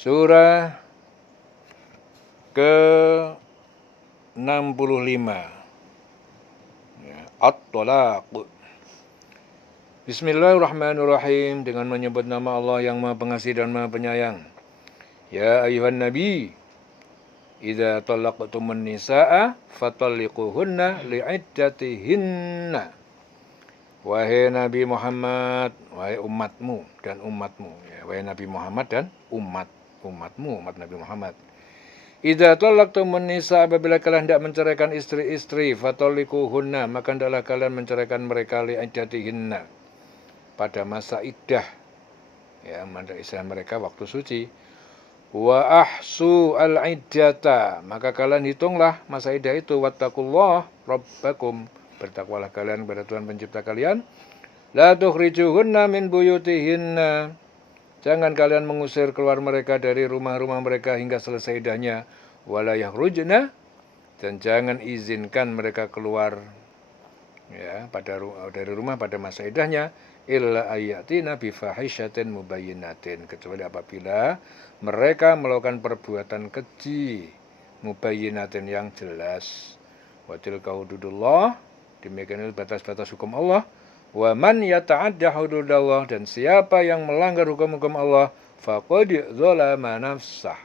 Surah ke-65 ya, At-Talaq. Bismillahirrahmanirrahim. Dengan menyebut nama Allah yang Maha Pengasih dan Maha Penyayang. Ya ayuhan nabi, idza talaqtumun nisaa fatalliquhunna li'iddatihinna. Wahai Nabi Muhammad, wahai umatmu dan umatmu, ya, wahai Nabi Muhammad dan umatmu, umat Nabi Muhammad. Idza talaqtumun nisa, apabila kalian hendak menceraikan istri-istri, fatalliquhunna, maka hendaklah kalian menceraikan mereka li'iddatihinna, pada masa iddah, ya, masa iddah mereka waktu suci. Wa ahsu al-iddata, maka kalian hitunglah masa iddah itu. Wattaqullah rabbakum, bertakwalah kalian kepada Tuhan pencipta kalian. La tukhrijuhunna min buyutihinna, jangan kalian mengusir keluar mereka dari rumah-rumah mereka hingga selesai iddahnya. Wala yakhrujna, dan jangan izinkan mereka keluar, ya, dari rumah pada masa iddahnya, illa ayatina bifahishatin mubayyinatin, kecuali apabila mereka melakukan perbuatan keji mubayyinatin yang jelas. Wa tilka hududullah, demikian itu batas-batas hukum Allah. Wa man yata'adda hududallah, dan siapa yang melanggar hukum-hukum Allah, faqad zalama nafsah,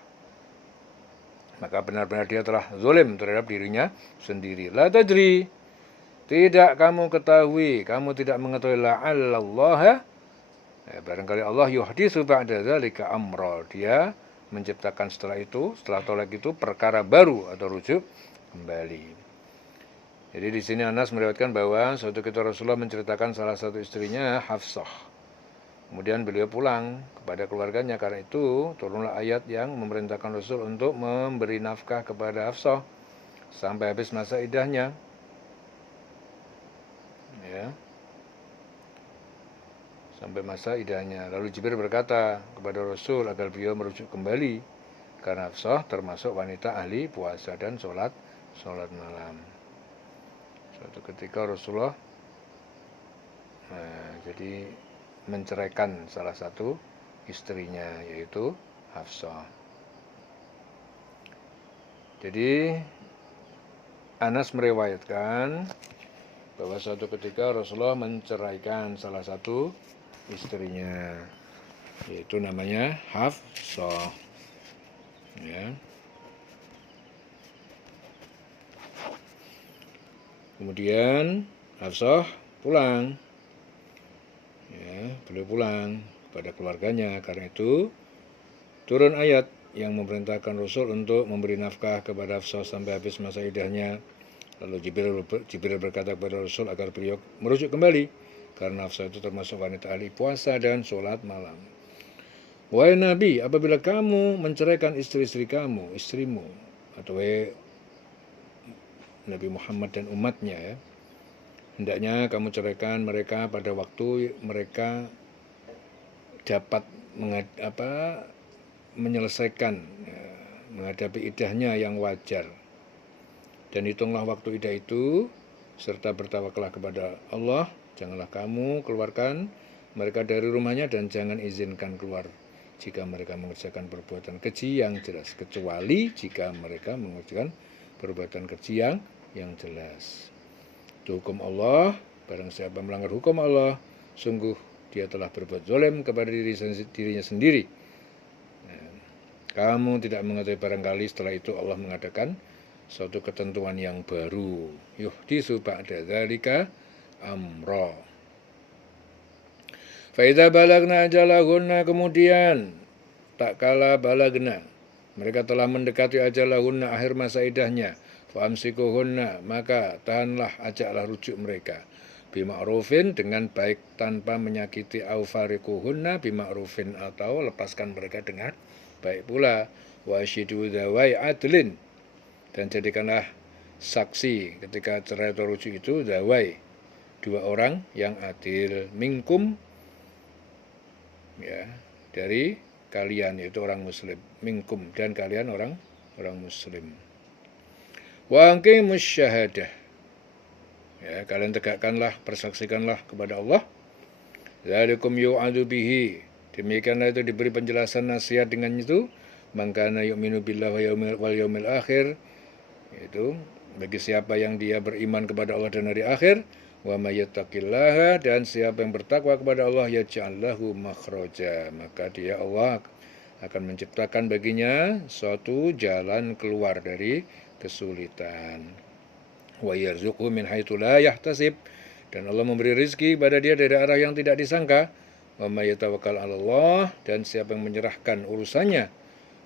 maka benar-benar dia telah zalim terhadap dirinya sendiri. La tadri, tidak kamu ketahui, kamu tidak mengetahui, la'allallaha, barangkali Allah yuhditsu ba'da dzalika amra, dia menciptakan setelah tolak itu perkara baru atau rujuk kembali. Jadi di sini Anas meriwayatkan bahwa suatu ketika Rasulullah menceritakan salah satu istrinya, Hafsah. Kemudian beliau pulang kepada keluarganya, karena itu turunlah ayat yang memerintahkan Rasul untuk memberi nafkah kepada Hafsah sampai habis masa iddahnya. Ya. Sampai masa iddahnya. Lalu Jibril berkata kepada Rasul agar beliau merujuk kembali, karena Hafsah termasuk wanita ahli puasa dan sholat malam. Suatu ketika Rasulullah jadi menceraikan salah satu istrinya, yaitu Hafsah. Jadi Anas meriwayatkan bahwa suatu ketika Rasulullah menceraikan salah satu istrinya, yaitu namanya Hafsah. Ya. Kemudian Hafsah pulang, ya, beliau pulang pada keluarganya. Karena itu turun ayat yang memerintahkan Rasul untuk memberi nafkah kepada Hafsah sampai habis masa iddahnya. Lalu Jibril berkata kepada Rasul agar beliau merujuk kembali, karena Hafsah itu termasuk wanita ahli puasa dan sholat malam. Wahai Nabi, apabila kamu menceraikan istri-istri kamu, istrimu, atau Nabi Muhammad dan umatnya, ya, hendaknya kamu ceraikan mereka pada waktu mereka dapat menyelesaikan, menghadapi iddahnya yang wajar. Dan hitunglah waktu iddah itu, serta bertawakallah kepada Allah. Janganlah kamu keluarkan mereka dari rumahnya, dan jangan izinkan keluar jika mereka mengerjakan perbuatan keji yang jelas, kecuali jika mereka mengerjakan perbuatan keji yang jelas. Itu hukum Allah. Barang siapa melanggar hukum Allah, sungguh dia telah berbuat zalim kepada dirinya sendiri. Kamu tidak mengetahui, barangkali setelah itu Allah mengadakan suatu ketentuan yang baru. Yuhditsu ba'da dzalika amra. Fa idza balagna ajalahunna, kemudian tak kala balagna, mereka telah mendekati ajalahunna, akhir masa iddahnya, famsikuhunna, maka tahanlah, ajaklah rujuk mereka, bima'rufin, dengan baik tanpa menyakiti, au fariquhunna bima'rufin, atau lepaskan mereka dengan baik pula. Wa asyidu dzawai adlin, dan jadikanlah saksi ketika cerai atau rujuk itu dzawai, dua orang yang adil, minkum, ya, dari kalian, yaitu orang muslim, minkum, dan kalian orang muslim. Wa aqimus syahadah, ya, kalian tegakkanlah, persaksikanlah kepada Allah. Dzalikum yu'adzu bihi, demikianlah itu diberi penjelasan nasihat dengan itu. man kana yu'minu billahi wal yaumil akhir, itu bagi siapa yang dia beriman kepada Allah dan hari akhir, wa may yattaqillaha, dan siapa yang bertakwa kepada Allah, yaj'al lahu makhraja, maka dia Allah akan menciptakan baginya suatu jalan keluar dari kesulitan. Wa yarzuqhu min haitsu la yahtasib, dan Allah memberi rizki pada dia dari arah yang tidak disangka. Wa may yatawakkal 'ala Allah, dan siapa yang menyerahkan urusannya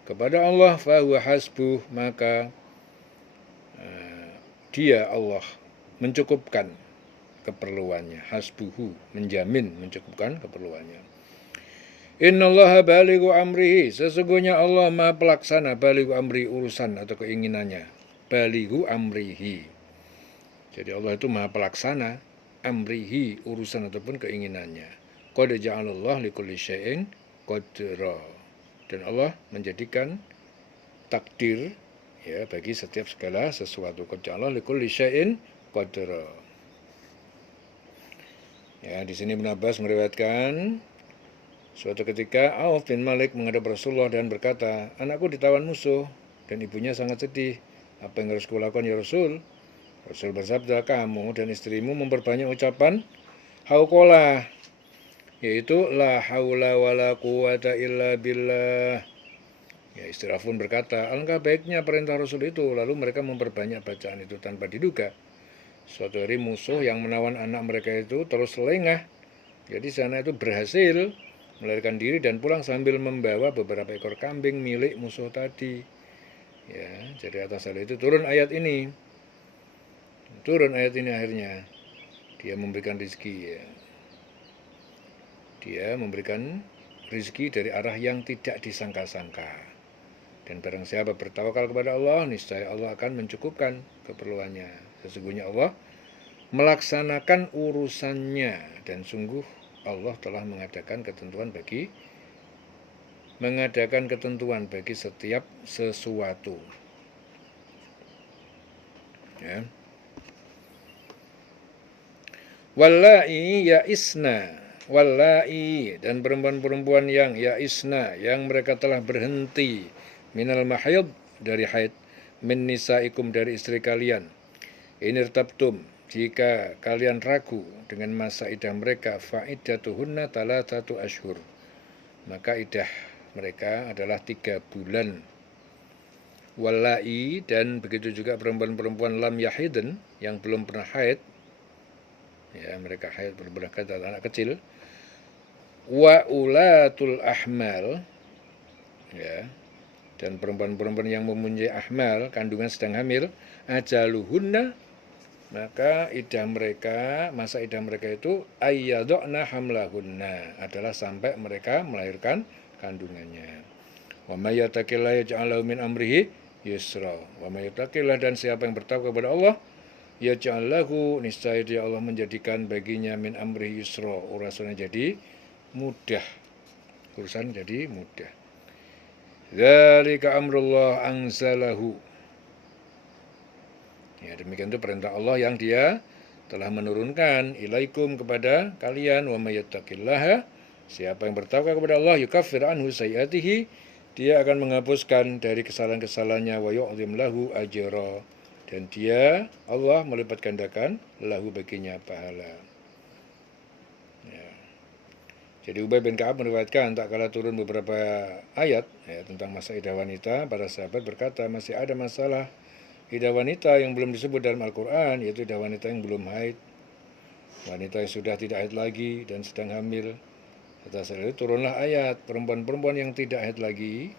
kepada Allah, fa huwa hasbuh, maka dia Allah mencukupkan keperluannya. Hasbuhu, menjamin mencukupkan keperluannya. Innallaha balighu amrihi, sesungguhnya Allah maha pelaksana, balighu amri, urusan atau keinginannya, balighu amrihi. Jadi Allah itu maha pelaksana, amrihi, urusan ataupun keinginannya. Qad ja'alallah likulli syai'in qadra, dan Allah menjadikan takdir ya bagi setiap segala sesuatu. Qad ja'alallah likulli syai'in qadra. Ya, di sini Ibnu Abbas meriwayatkan suatu ketika Auf bin Malik menghadap Rasulullah dan berkata, anakku ditawan musuh dan ibunya sangat sedih. Apa yang harus kulakukan ya Rasul? Rasul bersabda, kamu dan istrimu memperbanyak ucapan hauqalah, yaitu la haula wala quwata illa billah. Ya, istri Auf pun berkata, alangkah baiknya perintah Rasul itu. Lalu mereka memperbanyak bacaan itu tanpa diduga. Suatu hari musuh yang menawan anak mereka itu terus lengah. Jadi sana itu berhasil melarikan diri dan pulang sambil membawa beberapa ekor kambing milik musuh tadi. Ya, jadi atas hal itu turun ayat ini. Turun ayat ini akhirnya. Dia memberikan rizki ya. Dia memberikan rizki dari arah yang tidak disangka-sangka. Dan barang siapa bertawakal kepada Allah, niscaya Allah akan mencukupkan keperluannya. Sesungguhnya Allah melaksanakan urusannya, dan sungguh Allah telah mengadakan ketentuan bagi setiap sesuatu. Ya. Wallahi ya'isna, wallahi, dan perempuan-perempuan yang ya'isna, yang mereka telah berhenti, minal mahid, dari haid, min nisaikum, dari istri kalian, inirtabtum, jika kalian ragu dengan masa idah mereka, fa'iddatuhunna thalathatu ashhur, maka idah mereka adalah 3 bulan. Wallahi, dan begitu juga perempuan-perempuan lam yahidin, yang belum pernah haid, ya mereka haid belum pernah haid, anak kecil. Wa ulatul ahmal, ya, dan perempuan-perempuan yang mempunyai ahmal, kandungan sedang hamil, ajaluhunna, maka idah mereka, masa idah mereka itu ayyadna hamlahunna, adalah sampai mereka melahirkan kandungannya. Wa may yattaqillaha yaj'al lahu min amrihi yusra. Wa may yattaqillah, dan siapa yang bertakwa kepada Allah, yaj'al lahu, niscaya dia Allah menjadikan baginya min amrihi yusra, urusannya jadi mudah. Urusan jadi mudah. Dzalika amrullah anzalahu. Ya, demikian itu perintah Allah yang dia telah menurunkan ilaikum, kepada kalian. Wa may yattaqillaha, siapa yang bertakwa kepada Allah, yukaffir anhu sayyiatihi, dia akan menghapuskan dari kesalahan-kesalahannya, wa yu'zim lahu ajra, dan dia Allah melipat gandakan lahu, baginya pahala. Ya. Jadi Ubay bin Ka'ab meriwayatkan, tak kala turun beberapa ayat ya, tentang masa idah wanita, para sahabat berkata, masih ada masalah idah wanita yang belum disebut dalam Al-Quran, yaitu idah wanita yang belum haid, wanita yang sudah tidak haid lagi dan sedang hamil. Atas hal itu turunlah ayat, perempuan-perempuan yang tidak haid lagi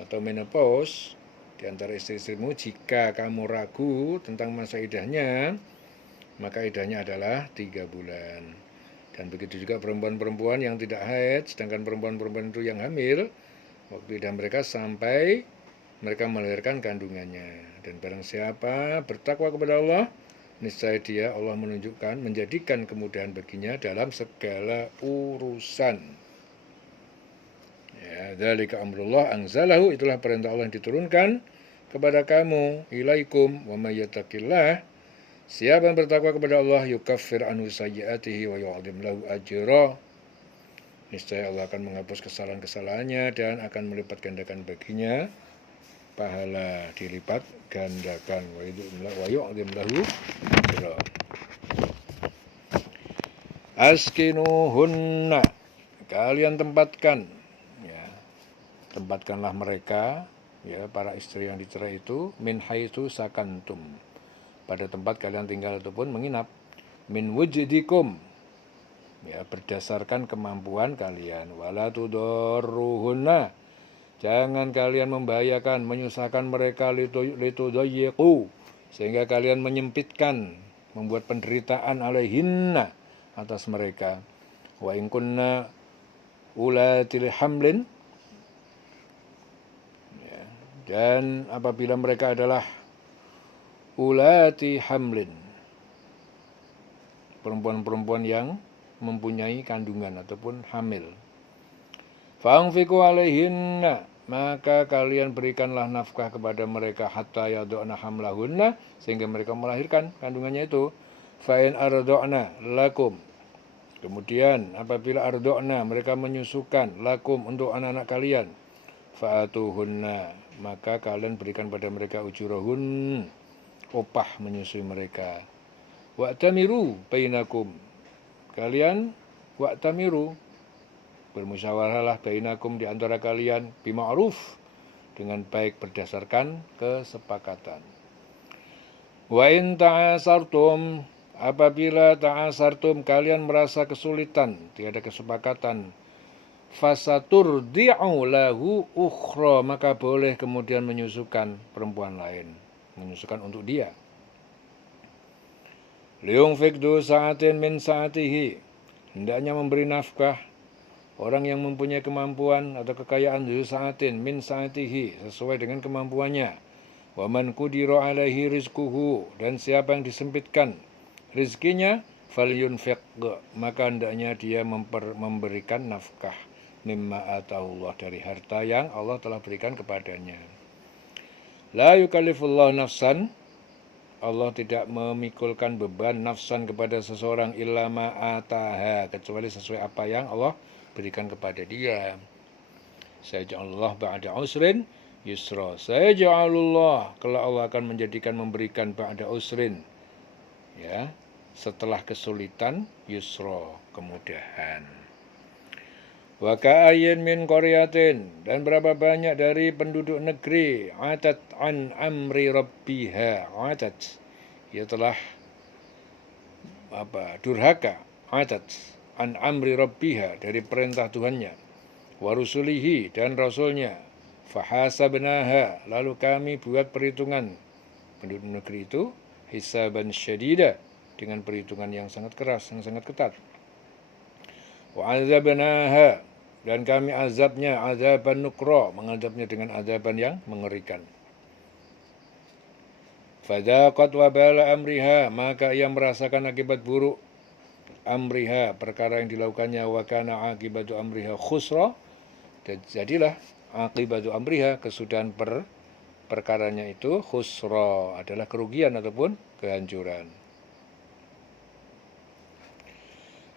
atau menopause di antara istri-istrimu, jika kamu ragu tentang masa idahnya, maka idahnya adalah 3 bulan. Dan begitu juga perempuan-perempuan yang tidak haid, sedangkan perempuan-perempuan itu yang hamil, waktu idah mereka sampai mereka melahirkan kandungannya. Dan barang siapa bertakwa kepada Allah, niscaya dia Allah menjadikan kemudahan baginya dalam segala urusan. Ya, dzalika amrullah anzalahu, itulah perintah Allah yang diturunkan kepada kamu, ilaikum, wa may yattaqillah, siapa yang bertakwa kepada Allah, yukaffir anhu sayyiatihi wa yu'adzim lahu ajra, niscaya Allah akan menghapus kesalahan-kesalahannya dan akan melipat gandakan baginya pahala dilipat gandakan wa yu'dzim lahu ajra. Askinuhunna, kalian tempatkan, ya, tempatkanlah mereka, ya, para istri yang dicerai itu, min haitsu sakantum, pada tempat kalian tinggal ataupun menginap, min wujudikum, ya, berdasarkan kemampuan kalian, wala tudarruhunna, jangan kalian membahayakan, menyusahkan mereka, litudayyiqu, sehingga kalian menyempitkan, membuat penderitaan alaihinna, atas mereka. Wa in kunna ulatil hamlin, ya, dan apabila mereka adalah ulati hamlin, perempuan-perempuan yang mempunyai kandungan ataupun hamil. Fa'anfiqu alaihinna, maka kalian berikanlah nafkah kepada mereka hatta yad'na hamlahunna, sehingga mereka melahirkan kandungannya itu. Fa'in arda'na lakum, kemudian apabila arda'na, mereka menyusukan, lakum, untuk anak-anak kalian, fa'atuhunna, maka kalian berikan pada mereka ujurahun, upah menyusui mereka. Wa'tamiru bainakum, kalian wa'tamiru, bermusyawarahlah bainakum, di antara kalian, bima'ruf, dengan baik berdasarkan kesepakatan. Wa in ta'asartum, apabila ta'asartum, kalian merasa kesulitan, tiada kesepakatan, fasaturdi'u lahu ukhra, maka boleh kemudian menyusukan perempuan lain, menyusukan untuk dia. Liunfik du sa'atin min sa'atihi, hendaknya memberi nafkah orang yang mempunyai kemampuan atau kekayaan du sa'atin min sa'atihi, sesuai dengan kemampuannya. Wa man qudira alaihi rizquhu, dan siapa yang disempitkan rizkinya, falyunfiq, maka hendaknya dia memberikan nafkah, mimma atahullah, dari harta yang Allah telah berikan kepadanya. La yukallifullahu nafsan, Allah tidak memikulkan beban nafsan kepada seseorang, illa ma ataha, kecuali sesuai apa yang Allah berikan kepada dia. Sayaj'alullah ba'da usrin yusra, sayaj'alullah, kalau Allah akan menjadikan, memberikan ba'da usrin, ya, setelah kesulitan, yusra, kemudahan. Wa ka'ayyin min qaryatin, dan berapa banyak dari penduduk negeri, atat an amri rabbiha, atat, ia telah durhaka, atat an amri rabbiha, dari perintah Tuhannya, wa rusulihi, dan rasulnya, fahasabnaha, lalu kami buat perhitungan penduduk negeri itu, hisaban syadida, dengan perhitungan yang sangat keras, yang sangat ketat. Wa azabnaha, dan kami azabnya, azaban nukra, mengazabnya dengan azaban yang mengerikan. Fadzaqat wabala amriha, maka ia merasakan akibat buruk amriha, perkara yang dilakukannya, wa kana akibatu amriha khusra, dan jadilah akibatu amriha, kesudahan perkaranya itu, khusra, adalah kerugian ataupun kehancuran.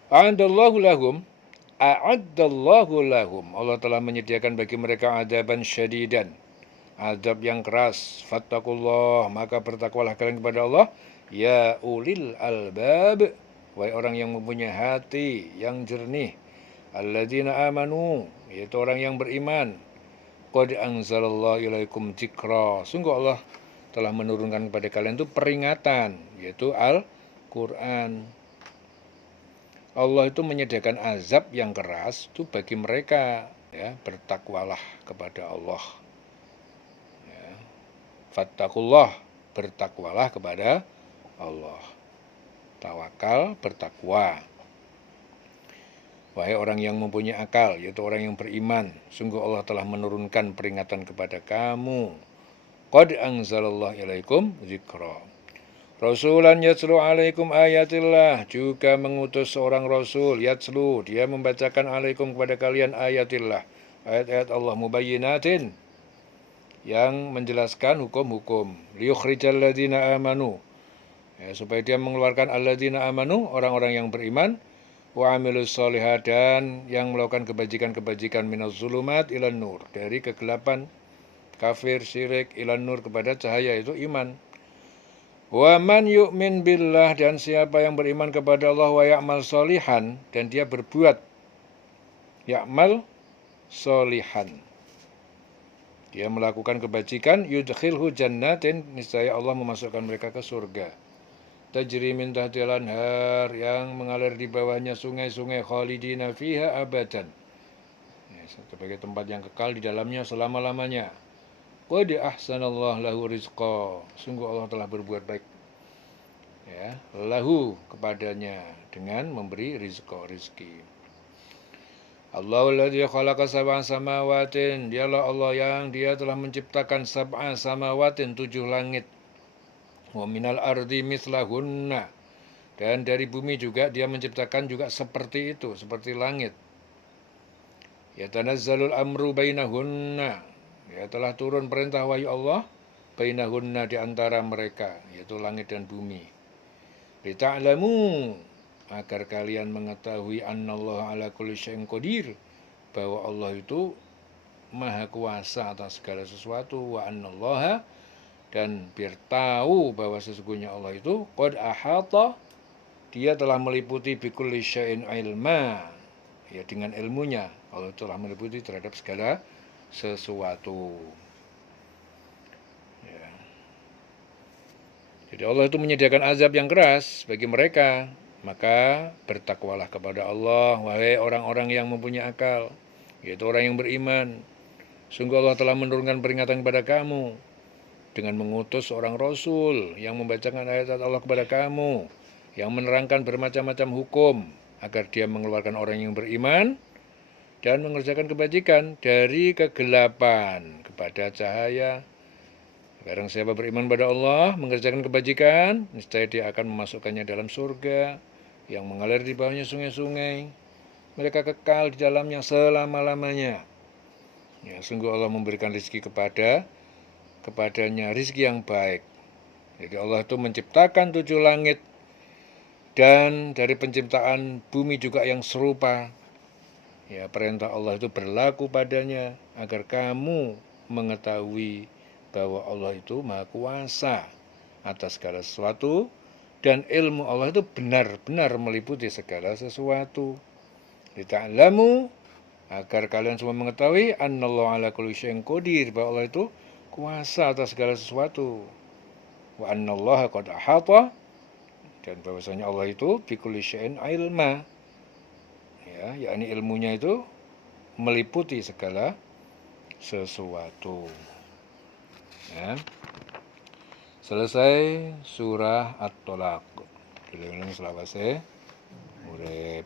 A'adallahu lahum, a'addallahu lahum, Allah telah menyediakan bagi mereka adzaban syadidan, azab yang keras. Fattakullah, maka bertakwalah kalian kepada Allah, ya ulil albab, wahai orang yang mempunyai hati yang jernih, alladzina amanu, yaitu orang yang beriman, qad anzalallahu ilaikum dzikra, sungguh Allah telah menurunkan kepada kalian itu peringatan, yaitu Al-Quran. Allah itu menyediakan azab yang keras itu bagi mereka, ya, bertakwalah kepada Allah, ya. Fattakullah, bertakwalah kepada Allah, tawakal, bertakwa. Wahai orang yang mempunyai akal, yaitu orang yang beriman, sungguh Allah telah menurunkan peringatan kepada kamu. Qad anzalallahu ilaikum dzikra. Rasulan yatslu alaikum ayatillah, juga mengutus seorang rasul, yatslu, dia membacakan alaikum kepada kalian ayatillah, ayat-ayat Allah, mubayyinatin, yang menjelaskan hukum-hukum, liyukhrijal ladzina amanu, ya, supaya dia mengeluarkan alladzina amanu, orang-orang yang beriman, wa amilus sholihat, dan yang melakukan kebajikan-kebajikan minaz zulumat ilan nur, dari kegelapan kafir syirik ilan nur, kepada cahaya itu iman. Wa man yu'min billah, dan siapa yang beriman kepada Allah, wa ya'mal sholihan, dan dia berbuat ya'mal sholihan, dia melakukan kebajikan, yudkhilhu jannatin, niscaya Allah memasukkan mereka ke surga. Tajri min tahtil anhar, yang mengalir di bawahnya sungai-sungai, khalidina fiha abadan, ya, sebagai tempat yang kekal di dalamnya selama-lamanya. Qad ahsanallahu lahu rizqa, sungguh Allah telah berbuat baik, ya, lahu, kepadanya, dengan memberi rizki. Allahul ladzi khalaqa sab'a samawatin, dialah Allah yang dia telah menciptakan sab'a samawatin, 7 langit. Wa minal ardi mislahunna, dan dari bumi juga dia menciptakan juga seperti itu, seperti langit. Yatanazzalul amru bainahunna, ya, telah turun perintah wahyu Allah, bainahunna, di antara mereka, yaitu langit dan bumi. Lita'lamu, agar kalian mengetahui, annallaha ala kulli syai'in qadir, bahwa Allah itu maha kuasa atas segala sesuatu. Wa annallaha, dan biar tahu bahwa sesungguhnya Allah itu qad ahata, dia telah meliputi bikulli syai'in ilma, ya, dengan ilmunya. Allah telah meliputi terhadap segala sesuatu, ya. Jadi Allah itu menyediakan azab yang keras bagi mereka, maka bertakwalah kepada Allah, wahai orang-orang yang mempunyai akal, yaitu orang yang beriman. Sungguh Allah telah menurunkan peringatan kepada kamu dengan mengutus seorang Rasul yang membacakan ayat-ayat Allah kepada kamu, yang menerangkan bermacam-macam hukum, agar dia mengeluarkan orang yang beriman dan mengerjakan kebajikan dari kegelapan kepada cahaya. Barang siapa beriman pada Allah, mengerjakan kebajikan, niscaya dia akan memasukkannya dalam surga yang mengalir di bawahnya sungai-sungai. Mereka kekal di dalamnya selama-lamanya. Ya, sungguh Allah memberikan rezeki kepadanya, rezeki yang baik. Jadi Allah itu menciptakan 7 langit, dan dari penciptaan bumi juga yang serupa. Ya, perintah Allah itu berlaku padanya, agar kamu mengetahui bahwa Allah itu maha kuasa atas segala sesuatu, dan ilmu Allah itu benar-benar meliputi segala sesuatu. Lita'lamu, agar kalian semua mengetahui, annallaha ala kulli syai'in qadir, bahwa Allah itu kuasa atas segala sesuatu. Wa annallaha qad ahata, dan bahwasanya Allah itu bikulli syai'in ilma, ya, yakni ilmunya itu meliputi segala sesuatu, ya. Selesai surah At-Tolaq. Diulang selawase urip.